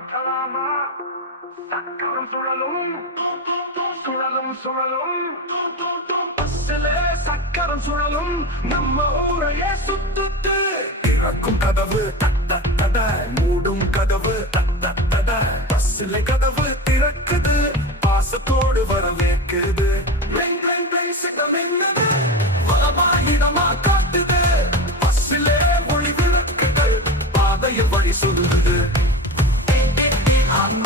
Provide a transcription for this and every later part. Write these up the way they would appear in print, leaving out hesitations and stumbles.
மாற்றலாமா? சக்கரம் சுழலும் சுழலும் சுழலும் பஸ்ஸிலே சக்கரம் சுழலும் நம்ம ஊரையே சுத்துது. திறக்கும் கதவு தட்ட தட, மூடும் கதவு தட்ட தட, பஸ்ஸிலே கதவு திறக்குது, பாசத்தோடு வரவேற்குது. சிக்னல் நின்னது, வலமா இடமா காட்டுது, பஸ்ஸிலே ஒளி விளக்குகள் பாதையில் வழி சொல்லுது.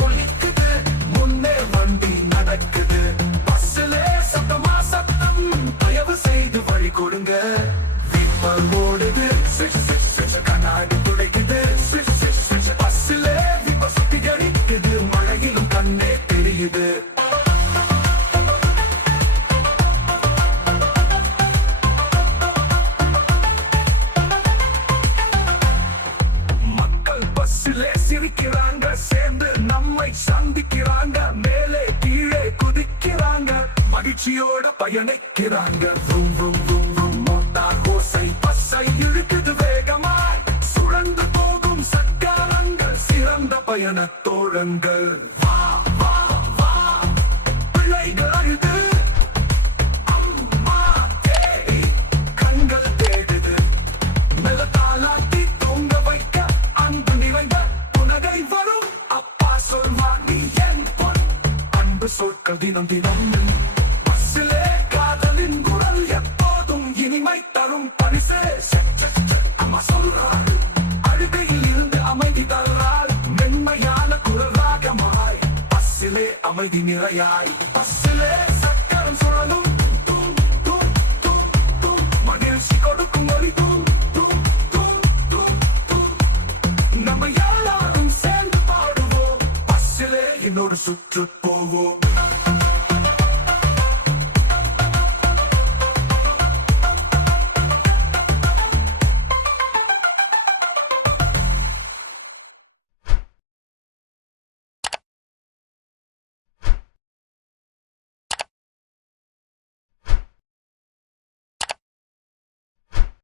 ஒலிக்குது, முன்னே வண்டி நடக்குது, பஸ்ஸிலே சத்தமா சத்தம், தயவு செய்து வழி கொடுங்க. விப்பல் ஓடுது, கண்ணாடி துடைக்குது, பஸ்ஸிலே விபத்து அடிக்குது, மழையிலும் கண்ணே தெரியுது. சிரிக்கிறாங்க, சேர்ந்து நம்மை சந்திக்கிறாங்க, மேலே கீழே குதிக்கிறாங்க, மகிழ்ச்சியோட பயணிக்கிறாங்க. மோட்டார் ஓசை பஸ்ஸை இழுக்குது வேகமாய், சுழந்து போகும் சக்கரங்கள் சிறந்த பயண தோழங்கள். வா வா வா பிள்ளைகள் அழுது, அம்மா தேடி கண்கள் தேடுது, மெல்ல தாலாட்டி தூங்க வைக்க அன்பு நிறைந்த புனகை வரும். அப்பா சொல்வார் நீ என் பொன், அன்பு சொற்கள் தினம் தினம். பஸ்ஸிலே காதலின் குரல் எப்போதும் இனிமை தரும் பரிசு. அம்மா சொல்றாள், அழுகையில் இருந்து அமைதி தருறாள், மென்மையான குரல் ராகமாய், பஸ்ஸிலே அமைதி நிறையாய். பஸ்ஸிலே சக்கரம் சுழலும், தூம் தூம் தூம் தூம், மகிழ்ச்சி கொடுக்கும் ஒலி தூம் தூம் தூம் தூம் தூம். நம்ம எல்லாரும் சேர்ந்து பாடுவோம், பஸ்ஸிலே என்னோடு சுற்று போவோம்.